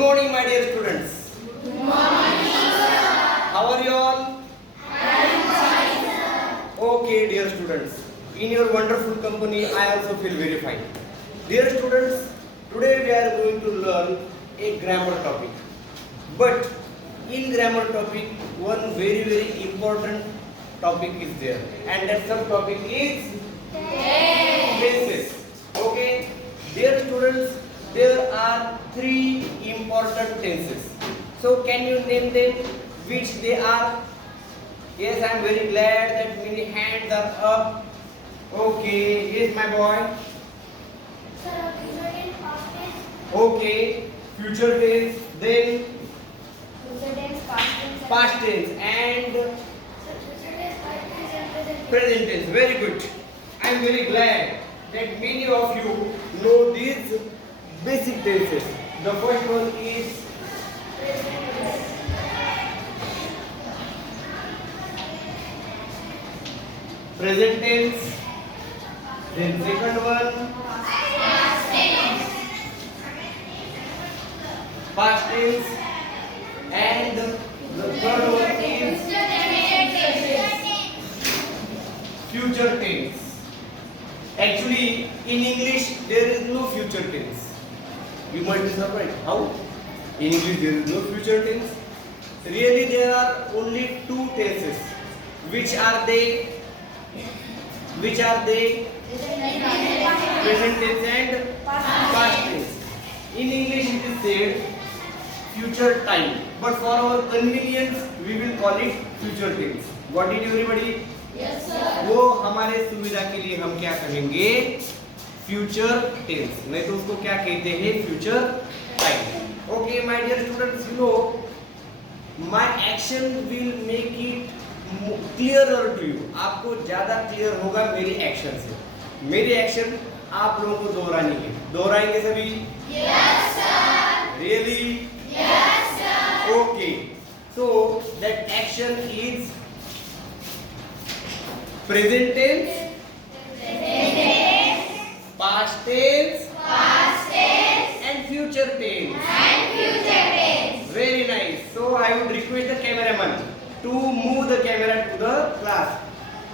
morning, my dear students. Good morning, sir. How are you all? I am fine, sir. Okay, dear students. In your wonderful company, I also feel very fine. Dear students, today we are going to learn a grammar topic. But in grammar topic, one very important topic is there, and that subtopic is tenses. Okay, dear students, there are three important tenses. So can you name them? Which they are? Yes, I am very glad that many hands are up. Okay, yes, my boy. Sir, future tense, past tense. Okay, future tense, then Future tense, past tense. past tense, and Sir, future tense, past tense and present tense. present tense. Very good. I am very glad that many of you know these basic tenses. The first one is present tense. Then second one past tense, and the third one is future tense. Actually, in English there is no future tense. You might be surprised. How? In English there is no future tense. Really, there are only two tenses. Which are they? Which are they? Present tense and past tense. In English it is said future time, but for our convenience we will call it future tense. What did everybody? Yes, sir. वो हमारे सुविधा के लिए हम क्या कहेंगे? Future tense, नहीं तो उसको क्या कहते हैं? Future time. Okay my dear students, you know my action will make it clearer to you. आपको ज्यादा क्लियर होगा मेरी एक्शन से. मेरी एक्शन आप लोगों को दोहरानी है. दोहराएंगे सभी? Yes, sir. Really? Yes, sir. Okay, so that action is present tense, past tense, and future tense. Very nice. So I would request the cameraman to move the camera to the class.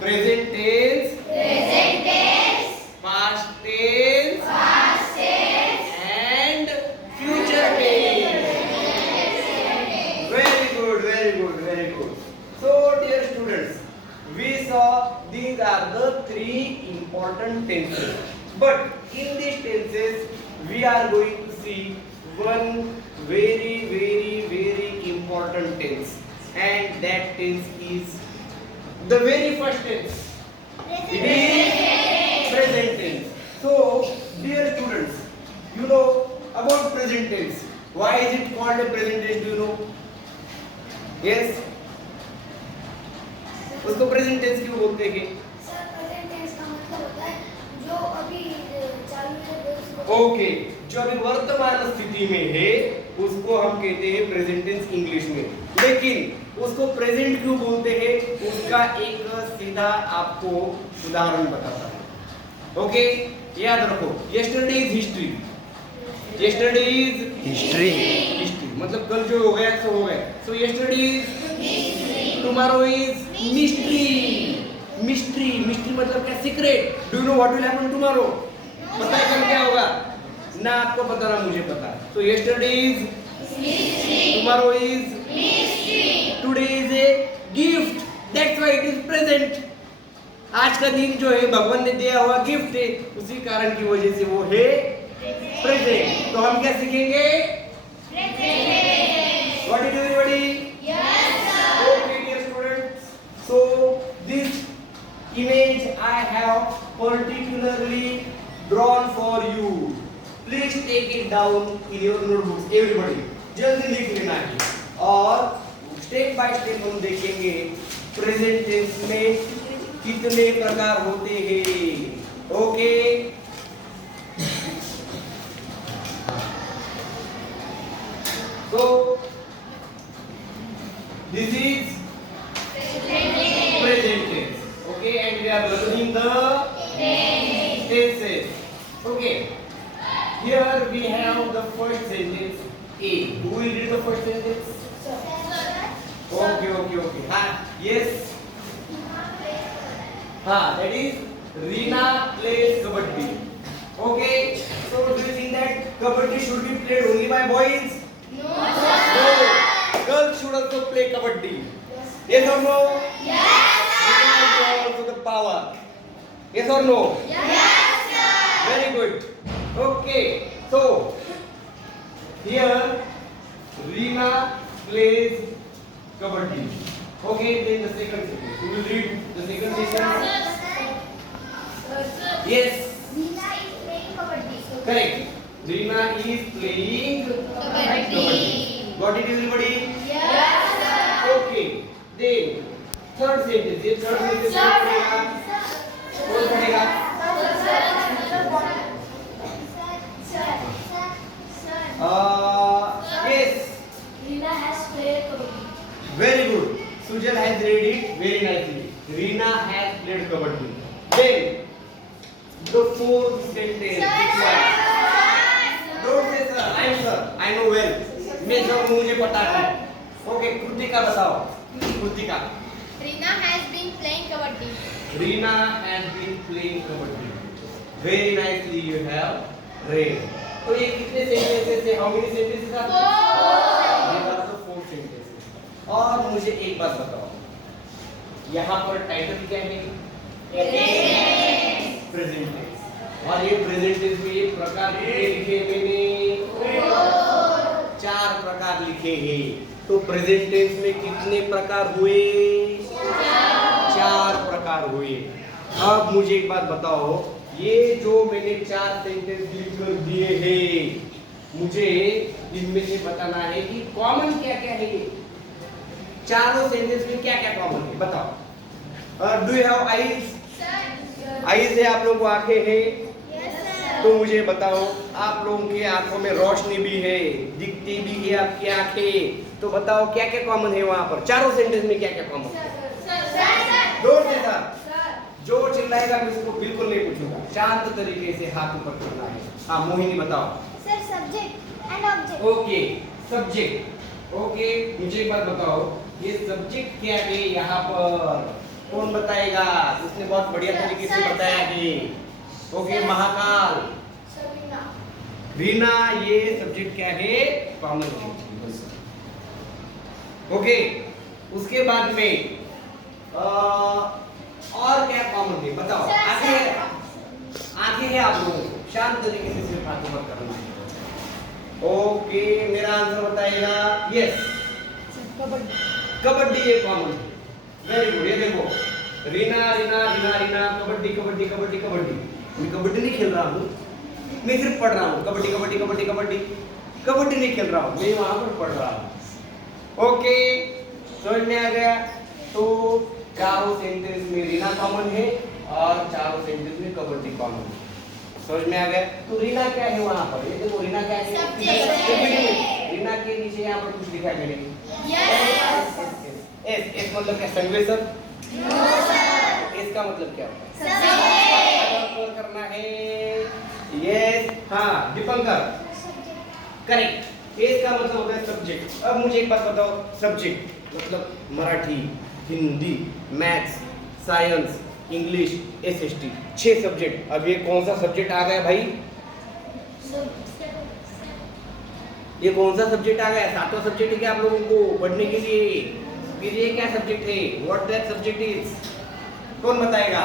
Present tense, past tense, and future tense. Very good. So dear students, we saw these are the three important tenses. But in these tenses, we are going to see one very important tense, and that tense is the very first tense. It is present tense. So, dear students, you know about present tense. Why is it called a present tense? Do you know? Yes. उसको present tense क्यों बोलते हैं? Sir, present tense का मतलब होता है जो अभी चालू है उसको. ओके, जो अभी वर्तमान स्थिति में है उसको हम कहते हैं प्रेजेंट टेंस इंग्लिश में. लेकिन उसको प्रेजेंट क्यों बोलते हैं उसका एक सीधा आपको उदाहरण बताता हूं. ओके, याद रखो, yesterday is history. Yesterday is history मतलब कल जो हो गया सो हो गया. सो yesterday is, tomorrow is mystery मतलब क्या? Secret. Do you know what will happen tomorrow? पता है कल क्या होगा? ना आपको पता ना मुझे पता. तो yesterday is tomorrow is today is a gift. That's why it is present. आज का दिन जो है भगवान ने दिया हुआ गिफ्ट है, उसी कारण की वजह से वो है प्रेजेंट. तो हम क्या सीखेंगे? What did everybody? Okay, dear students. So this image I have particularly drawn for you. Please take it down in your notebooks. Everybody, जल्दी लिख लेना है. और स्टेप बाय स्टेप हम देखेंगे प्रेजेंट टेंस में कितने प्रकार होते हैं. Okay, so this is present tense. Okay, and we are learning the tenses. Okay, here we have the first sentence. A. Who will read the first sentence? Okay. Yes. That is Reena plays kabaddi. Okay. So do you think that kabaddi should be played only by boys? No. Girls should also play kabaddi. Yes or no? Yes. Also the power. Yes or no? Yes, sir. Very good. Okay. So here Reena plays kabaddi. Okay, then the second sentence. Who will read the second sentence? Yes. Reena is playing kabaddi. Correct. Reena is playing kabaddi. Got it, everybody? Yes, sir. Okay. Then third sentence. Ye third sentence कौन पढ़ेगा? कौन पढ़ेगा? Yes. Reena has played kabaddi. Very good. Sujal has read it very nicely. Reena has played kabaddi. Then the fourth sentence. Don't say sir. I am sir. I know well. मैं सब मुझे पता है. Okay, Kritika बताओ. Kritika. Reena has been playing kabaddi. Reena has been playing kabaddi. Very nicely you have read. तो ये कितने sentences है? How many sentences are? Four. These are the four sentences. और मुझे एक बात बताओ. यहाँ पर टाइटल क्या है? Present tense. और ये प्रेजेंट टेंस में ये प्रकार कितने लिखे मैंने? चार प्रकार लिखे हैं. तो प्रेजेंट टेंस में कितने प्रकार हुए? चार प्रकार हुए. अब मुझे एक बात बताओ, ये जो मैंने चार सेंटेंस लिखकर दिए हैं, मुझे इनमें से बताना है कि कॉमन क्या क्या है. चारों सेंटेंस में क्या क्या कॉमन है बताओ. Do you have eyes? Eyes है आप लोगों को, आंखें हैं. तो मुझे बताओ, आप लोगों की आंखों में रोशनी भी है, दिखती भी है आपकी आंखें. तो बताओ क्या क्या कॉमन है वहां पर. चारों सेंटेंस में क्या क्या कॉमन है? जोर से सर. जो चिल्लाएगा मैं उसको बिल्कुल नहीं पूछूंगा. शांत तरीके से हाथ ऊपर करना है. हाँ मोहिनी बताओ. Sir, subject and object. Okay subject. Okay मुझे एक बात बताओ, ये सब्जेक्ट क्या है यहाँ पर? कौन बताएगा? उसने बहुत बढ़िया तरीके से बताया है. ओके महाकाल. रीना, ये सब्जेक्ट क्या है? कॉमन है. ओके उसके बाद में और क्या कॉमन है बताओ. आंखें है आप लोगों को. शांत तरीके से सिर्फ हाथ ऊपर करना है. ओके मेरा आंसर बताएगा. यस कबड्डी ये कॉमन है. Very good. ये देखो रीना रीना रीना रीना कबड्डी कबड्डी कबड्डी कबड्डी. मैं कबड्डी नहीं खेल रहा हूँ, मैं सिर्फ पढ़ रहा हूँ. कबड्डी कबड्डी कबड्डी कबड्डी. कबड्डी नहीं खेल रहा हूँ, मैं वहां पर पढ़ रहा हूँ. ओके समझ में आ गया. तो चारों सेंटेंस में रीना कॉमन है और चारों सेंटेंस में कबड्डी कॉमन है. समझ में आ गया. तो रीना क्या है वहां पर? ये देखो रीना क्या है? रीना के नीचे यहाँ पर कुछ लिखा है मैंने. एस. एस मतलब क्या? संगवेशक. एस का मतलब क्या होता है? करना है. यस हाँ दीपंकर करेक्ट. एस का मतलब होता है सब्जेक्ट. अब मुझे एक बात बताओ, सब्जेक्ट मतलब Marathi, Hindi, maths, science, English, SST. 6 subject. अब ये कौन सा सब्जेक्ट आ गया भाई? ये कौन सा सब्जेक्ट आ गया? 7वां सब्जेक्ट है क्या आप लोगों को पढ़ने के लिए? फिर ये क्या सब्जेक्ट है? What that subject is? कौन बताएगा?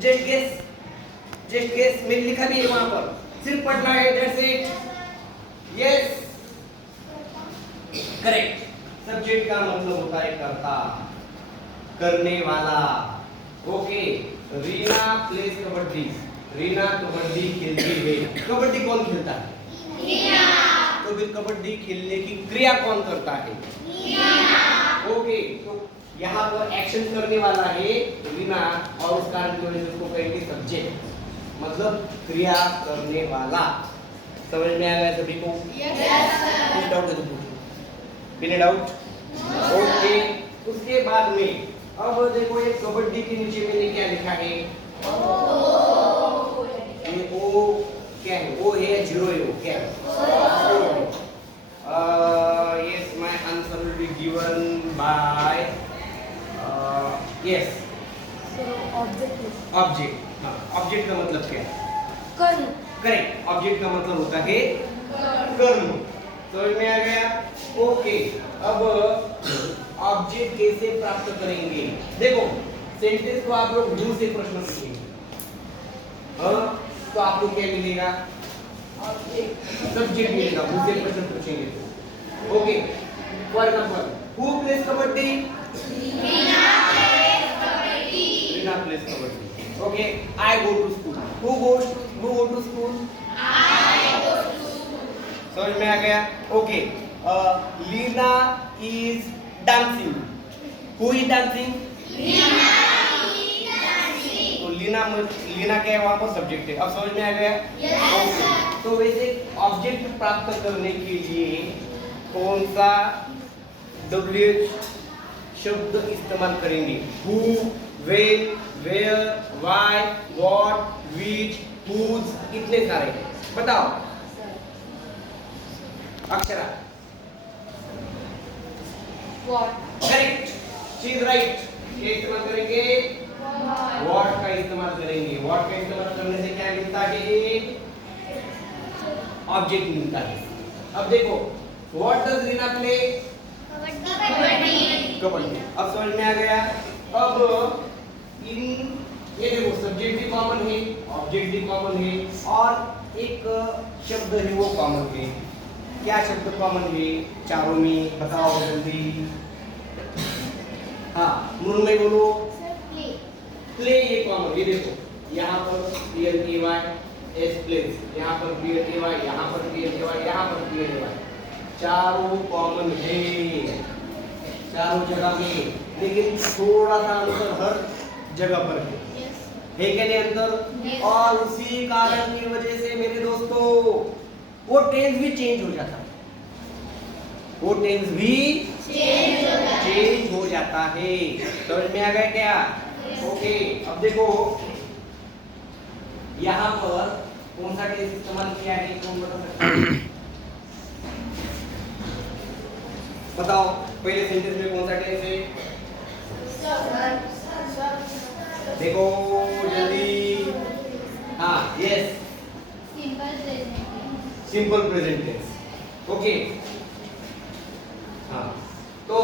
Just guess. Just guess. मैंने लिखा भी है वहां पर, सिर्फ पढ़ना है. That's it. Yes correct. Subject का मतलब होता है कर्ता, करने वाला. Okay Reena plays kabaddi. रीना कबड्डी खेलती है. कबड्डी कौन खेलता है? रीना. तो फिर कबड्डी खेलने की क्रिया कौन करता है? रीना. ओके तो यहाँ पर एक्शन करने वाला है रीना और उस कारण की वजह से उसको कहेंगे सब्जेक्ट, मतलब क्रिया करने वाला. समझ में आ गया सभी को? कुछ डाउट है तो पूछो. बिना डाउट. ओके उसके बाद में अब देखो ये कबड्डी के नीचे मैंने क्या लिखा है? ये ओ क्या है? ओ है या जीरो है? वो क्या है? Yes object object. हाँ, ऑब्जेक्ट का मतलब क्या है? कर्म। करेक्ट, ऑब्जेक्ट का मतलब होता है कर्म। समझ में आ गया? ओके, अब ऑब्जेक्ट कैसे प्राप्त करेंगे? देखो सेंटेंस को आप लोग व्यू से प्रश्न पूछेंगे, हाँ, तो आपको क्या मिलेगा? सब्जेक्ट मिलेगा, व्यू से प्रश्न पूछेंगे तो। Okay, for example, who plays kabaddi? Rina plays kabaddi. Okay, I go to school. Who go to school? समझ में आ गया? Okay, Leena is dancing. Who is dancing? तो लीना क्या है वहां पर? सब्जेक्ट है। अब समझ में आ गया? ओके, तो वैसे ऑब्जेक्ट प्राप्त करने के लिए कौन सा WH शब्द इस्तेमाल करेंगे? Who, when, where, why, what, which, whose, इतने सारे बताओ। Akshara correct, she is right. क्या इस्तेमाल करेंगे? व्हाट का इस्तेमाल करेंगे। व्हाट का इस्तेमाल करने से क्या मिलता है? ऑब्जेक्ट मिलता है। अब देखो, what does Reena play? Kabaddi. अब समझ में आ गया? अब इन ये देखो, सब्जेक्ट भी कॉमन है, ऑब्जेक्ट भी कॉमन है, और एक शब्द है वो कॉमन है। क्या शब्द कॉमन है चारों में? बताओ जल्दी। हाँ, मुन्ने बोलो। प्ले ये कॉमन। ये देखो, यहाँ पर PLAY एस प्लेस, यहाँ पर PLAY, यहाँ पर PLAY, यहाँ पर PLAY, चारों कॉमन है चारों जगह में, लेकिन थोड़ा सा अंतर हर जगह पर है क्या नहीं अंतर? और उसी कारण की वजह से मेरे दोस्तों वो टेंस भी चेंज हो जाता है। वो टेंस भी चेंज हो जाता है। समझ में आ गया क्या? ओके, अब देखो यहाँ पर कौन सा टेंस इस्तेमाल किया है? कौन बता सकता है? बताओ, पहले सेंटेंस में कौन सा टेंस है? देखो जल्दी। हाँ, yes, simple present tense. Okay, हाँ, तो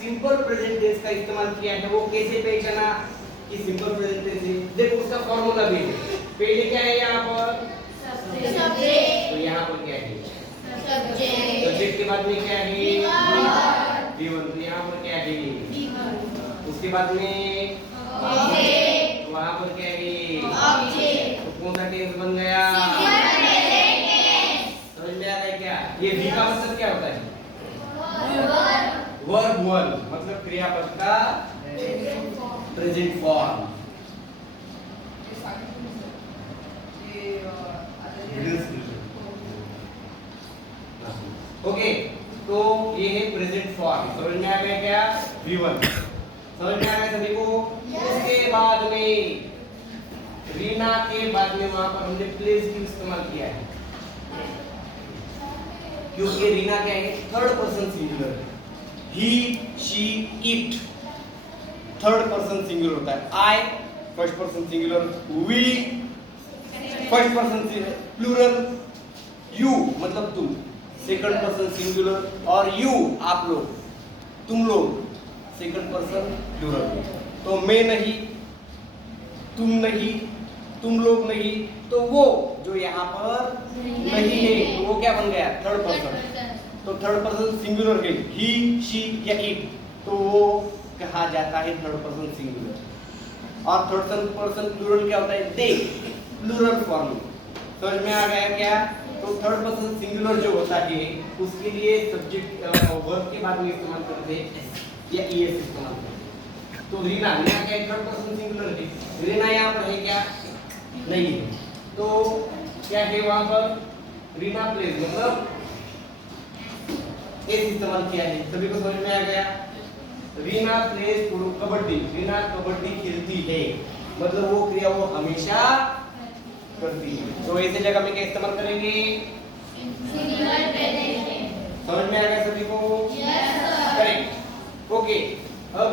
सिंपल प्रेजेंट टेंस का इस्तेमाल किया है। वो कैसे पहचाना कि सिंपल प्रेजेंट टेंस है? देखो उसका फॉर्मूला भी है। पहले क्या है यहाँ पर? तो यहाँ पर क्या है? सब्जेक्ट के बाद में क्या है? V1। तो यहाँ पर क्या है? उसके बाद में वहाँ पर क्या है? तो कौन सा टेंस बन गया? समझ में आ रहा है क्या? ये V का मतलब क्या होता है? वर्ब वन, मतलब क्रियापद का प्रेजेंट फॉर्म। ओके, तो ये है प्रेजेंट फॉर्म। समझ में आ गया क्या? V1 समझ में आ गया सभी को? उसके बाद में रीना के बाद में वहां पर हमने प्लेस भी इस्तेमाल किया है, क्योंकि रीना क्या है? थर्ड पर्सन सिंगुलर है। He, she, it third person singular होता है। I first person singular, we first person plural, you मतलब तुम सेकंड पर्सन सिंगुलर, और यू आप लोग, तुम लोग सेकंड पर्सन प्लूरल। तो मैं नहीं, तुम नहीं, तुम लोग नहीं, तो वो जो यहाँ पर नहीं है तो वो क्या बन गया? Third person. तो थर्ड पर्सन सिंगुलर है, ही, शी या इट, तो वो कहा जाता है थर्ड पर्सन सिंगुलर। और थर्ड पर्सन प्लूरल क्या होता है? दे, प्लूरल फॉर्म। समझ में आ गया क्या? तो थर्ड पर्सन सिंगुलर जो होता है उसके लिए सब्जेक्ट वर्ब के बाद में इस्तेमाल करते हैं या ES इस्तेमाल करते हैं। तो रीना, रीना क्या है? थर्ड पर्सन सिंगुलर है। रीना यहाँ पर है क्या? नहीं है। तो क्या है वहां पर? रीना प्लेस, मतलब एस इस्तेमाल किया है। सभी को समझ में आ गया? रीना प्लेस कबड्डी, रीना कबड्डी खेलती है, मतलब वो क्रिया वो हमेशा करती है। तो ऐसे जगह में क्या इस्तेमाल करेंगे? समझ में आ गया सभी को? करेक्ट। ओके, अब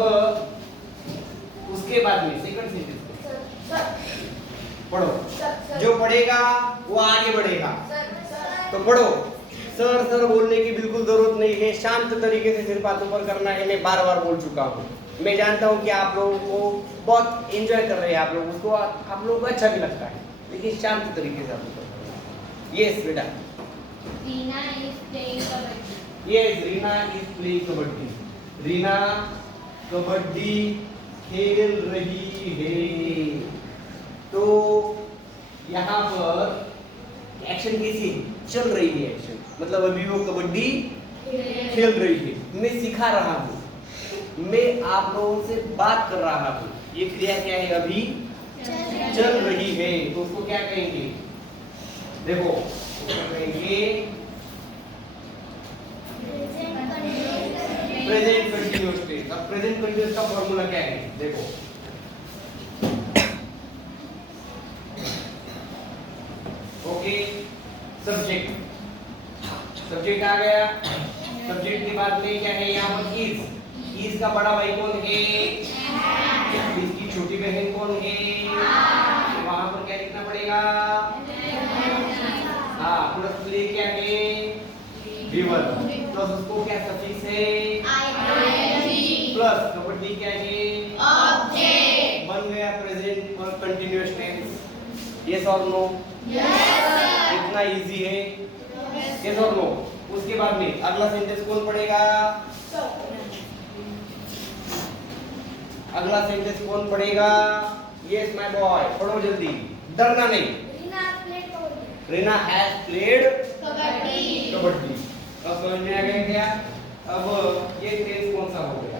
तो पढ़ो। सर सर बोलने की बिल्कुल जरूरत नहीं है, शांत तरीके से सिर्फ बातों पर करना है। मैं बार बार बोल चुका हूँ। मैं जानता हूँ कि आप लोगों को बहुत एंजॉय कर रहे हैं, आप लोग उसको, आप लोगों को अच्छा भी लगता है, लेकिन शांत तरीके से आप लोग। यस बेटा। Reena is playing kabaddi. Yes, Reena is playing kabaddi. Reena kabaddi खेल रही है। तो यहाँ पर एक्शन कैसी चल रही है? एक्शन मतलब अभी वो कबड्डी खेल रही है। मैं सिखा रहा हूँ, मैं आप लोगों से बात कर रहा हूँ। ये क्रिया क्या है? अभी चल रही है। तो उसको क्या कहेंगे? देखो उसको कहेंगे प्रेजेंट कंटिन्यूअस टेंस। अब प्रेजेंट कंटिन्यूअस का फॉर्मूला क्या है? देखो ओके, सब्जेक्ट सब्जेक्ट आ गया। सब्जेक्ट के बाद में क्या है? यहाँ पर इज का बड़ा भाई कौन है? इसकी छोटी बहन कौन है? वहां पर क्या लिखना पड़ेगा? हाँ, प्लस प्ले क्या है? वीवर। प्लस उसको क्या सफिक्स है? प्लस कबड्डी क्या है? ऑब्जेक्ट। बन गया प्रेजेंट और कंटिन्यूअस टेंस। यस और नो? इतना इजी है। यस और नो? उसके बाद में अगला सेंटेंस कौन पढ़ेगा? अगला सेंटेंस कौन पढ़ेगा? यस माय बॉय, पढ़ो जल्दी, डरना नहीं। Reena has played kabaddi. अब समझ में आ गया क्या? अब ये टेंस कौन सा हो गया?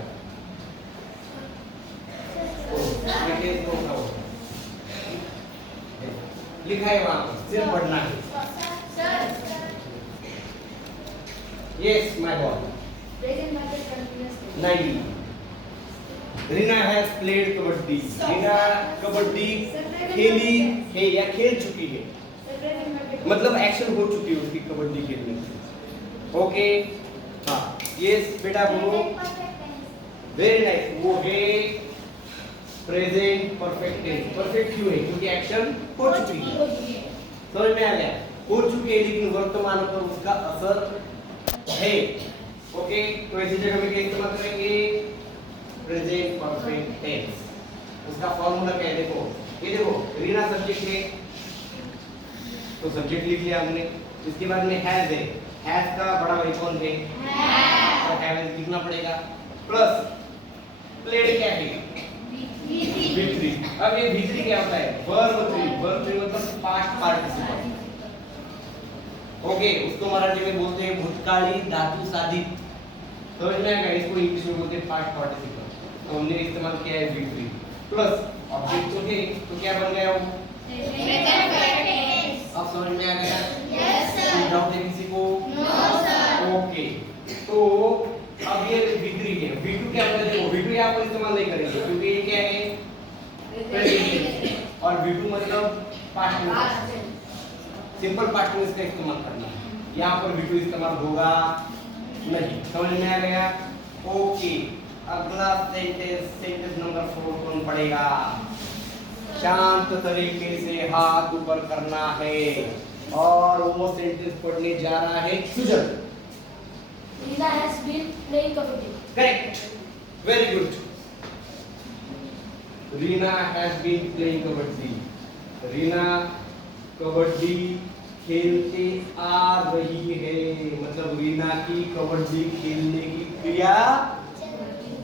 ये टेंस कौन सा हो गया? लिखा है वहां पर, सिर्फ पढ़ना है। Yes my boy. नहीं, रीना हैज प्लेड कबड्डी। रीना कबड्डी खेली है या खेल चुकी है, मतलब एक्शन हो चुकी है उसकी कबड्डी खेलने की। ओके, हाँ यस बेटा बोलो। Very nice. वो है प्रेजेंट परफेक्ट टेंस। परफेक्ट क्यों है? क्योंकि एक्शन हो चुकी है। समझ में आ गया? हो चुकी है, लेकिन वर्तमान पर उसका असर है। ओके, तो ऐसी जगह में क्या इस्तेमाल करेंगे? Present perfect tense. उसका फॉर्मूला क्या है? देखो ये देखो, रीना सब्जेक्ट है तो सब्जेक्ट लिख लिया हमने। इसके बाद में हैज है। हैज का बड़ा भाई कौन है? तो हैज लिखना पड़ेगा। प्लस प्लेड क्या है? V3। अब ये V3 क्या होता है? वर्ब 3। वर्ब 3 मतलब पास्ट पार्टिसिपल। ओके, उसको मराठी में बोलते हैं भूतकाली धातु साधित। समझ में आएगा? इसको इंग्लिश में बोलते हैं पास्ट पार्टिसिपल। तो हमने इस्तेमाल किया है V3 प्लस ऑब्जेक्ट तो है, तो क्या बन गया वो? अब समझ में आ गया? Yes sir. डाउट है किसी को? No sir. ओके, तो अब ये V3 है। V2 क्या होता है? देखो V2 यहाँ पर इस्तेमाल नहीं करेंगे क्योंकि ये क्या है? प्रेजेंट। और V2 मतलब past tense, simple past tense का इस्तेमाल करना है। यहाँ पर V2 इस्तेमाल होगा नहीं। समझ में आ गया? ओके, अगला सेंटेंस नंबर 4 कौन पढ़ेगा? शांत तरीके से हाथ ऊपर करना है और वो सेंटेंस पढ़ने जा रहा है Sujan. Rina has been playing kabaddi. Correct, very good. Rina has been playing kabaddi. Reena kabaddi खेलते आ रही है, मतलब रीना की कबड्डी खेलने की क्रिया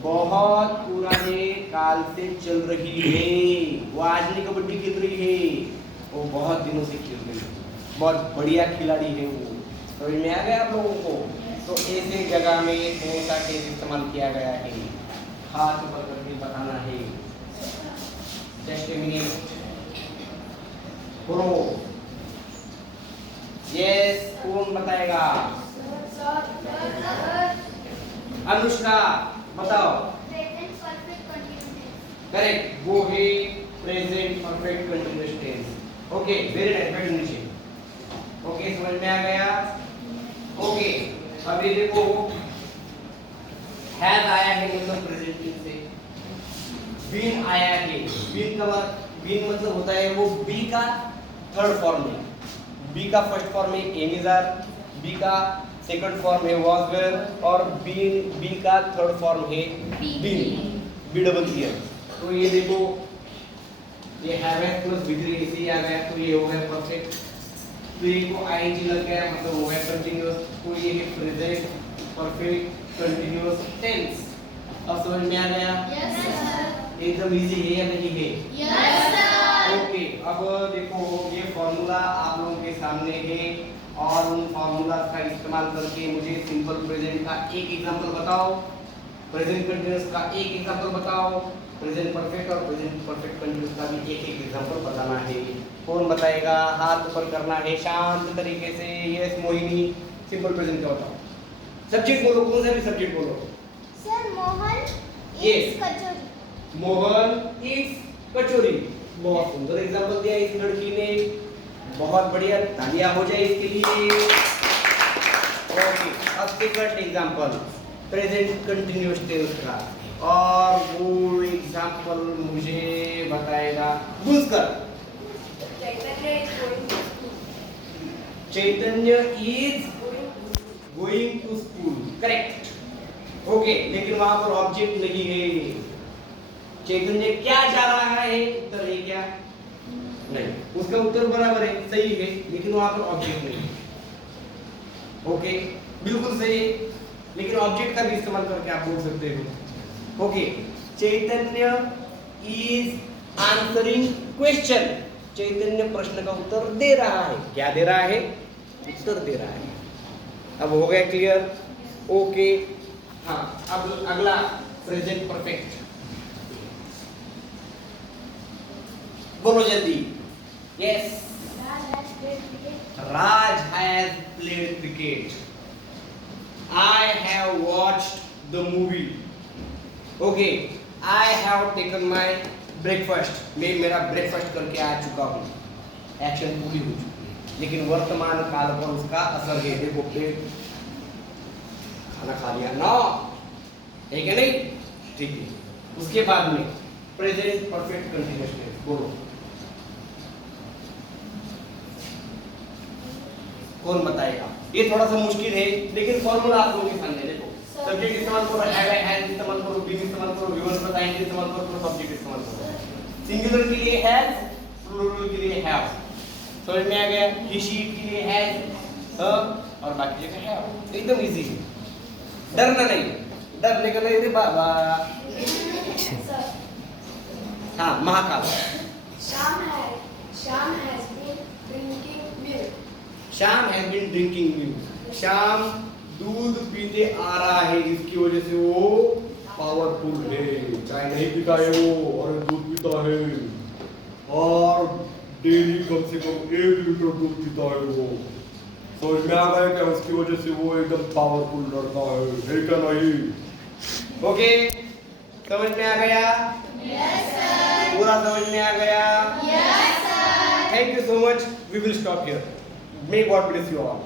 बहुत पुराने काल से चल रही है। वो आज नहीं कबड्डी खेल रही है, वो बहुत दिनों से खेल रही है। बहुत बढ़िया खिलाड़ी है वो। समझ में आ गया आप लोगों को? तो ऐसे जगह में कौन सा टेंस इस्तेमाल किया गया है? हाथ ऊपर करके बताना है। Just a minute bro. Yes, कौन बताएगा? अनुष्का बताओ। करेक्ट, वो है present perfect continuous tense. Okay, very nice. बैठ नीचे। ओके, समझ में आ गया? ओके, अभी देखो हैज आया है मतलब प्रेजेंट टेंस से। बीन आया है। बीन का बीन मतलब होता है वो बी का थर्ड फॉर्म में। बी का फर्स्ट फॉर्म है एमिजार, बी का सेकंड फॉर्म है वॉज वेयर और बी का थर्ड फॉर्म है बीन, बी डबल ईयर। तो ये देखो ये हैव है प्लस V3 इसे ही आ गया, तो ये हो गया परफेक्ट। तो ये को आईएनजी लग गया मतलब हो गया कंटीन्यूअस, तो ये है प्रेजेंट परफेक्ट कंटीन्यूअस टेंस। अब समझ में आ गया? Yes sir. एकदम इजी है या नहीं है? Yes sir. ओके, अब देखो ये फॉर्मूला आप लोगों के सामने है और उन फॉर्मूला का इस्तेमाल करके मुझे सिंपल प्रेजेंट का एक एग्जांपल बताओ, प्रेजेंट कंटीन्यूअस का एक एग्जांपल बताओ, प्रेजेंट परफेक्ट और प्रेजेंट परफेक्ट कंटीन्यूअस का भी एक एग्जांपल बताना है। कौन बताएगा? हाथ ऊपर करना है शांत तरीके से। यस मोहिनी, सिंपल प्रेजेंट का बताओ। सब्जेक्ट बोलो, कौन सा भी सब्जेक्ट बोलो। Sir Mohan Yes. Is kachori. Mohan is kachori. बहुत सुंदर एग्जांपल दिया इस लड़की ने, बहुत बढ़िया, तालियां हो जाए इसके लिए। ओके, अब second example present continuous tense का, और वो एग्जांपल मुझे बताएगा घुसकर। Chaitanya is going to school, correct. Okay, लेकिन वहां पर ऑब्जेक्ट नहीं है। चैतन्य क्या जा रहा है? उत्तर है क्या? नहीं, उसका उत्तर बराबर है, सही है, लेकिन वहां पर ऑब्जेक्ट नहीं है। ओके, बिल्कुल सही है, लेकिन ऑब्जेक्ट का भी इस्तेमाल करके आप बोल सकते हो। Okay, Chaitanya is answering question. Chaitanya प्रश्न का उत्तर दे रहा है। क्या दे रहा है? उत्तर दे रहा है। अब हो गया क्लियर? ओके, हाँ, अब अगला प्रेजेंट परफेक्ट बोलो जल्दी। Yes, Raj has played cricket. I have watched the movie. Okay, I have taken my breakfast. मैं मेरा ब्रेकफास्ट करके आ चुका हूँ। एक्शन पूरी हो चुकी है, लेकिन वर्तमान काल पर उसका असर है। देखो पेट खाना खा लिया ना, है क्या नहीं? ठीक है। उसके बाद में प्रेजेंट परफेक्ट कंटीन्यूअस टेंस बोलो। कौन बताएगा? ये थोड़ा सा मुश्किल है, लेकिन फॉर्मूला आप लोगों के सामने देखो। सब्जेक्ट इस्तेमाल करो, हैव इस्तेमाल करो, बीन इस्तेमाल करो, V1 प्लस ing इस्तेमाल करो, सब्जेक्ट इस्तेमाल करो। सिंगुलर के लिए हैज, प्लूरल के लिए हैव। समझ में आ गया? ही शी के लिए हैज और बाकी जगह हैव। एकदम इजी है, डरना नहीं। डरने का नहीं रे बाबा। हाँ, Mahakal. Sham has been drinking milk. Shyam has been drinking milk. Shyam दूध पीते आ रहा है, इसकी वजह से वो पावरफुल है। चाय नहीं पीता है वो, और दूध पीता है, और डेली कम से कम 1 लीटर दूध पीता है वो। समझ में आ गया क्या? उसकी वजह से वो एकदम पावरफुल लड़का है क्या नहीं? ओके, समझ में आ गया? Yes sir. पूरा समझ में आ गया? Yes sir. Thank you so much. We will stop here. May God bless you all.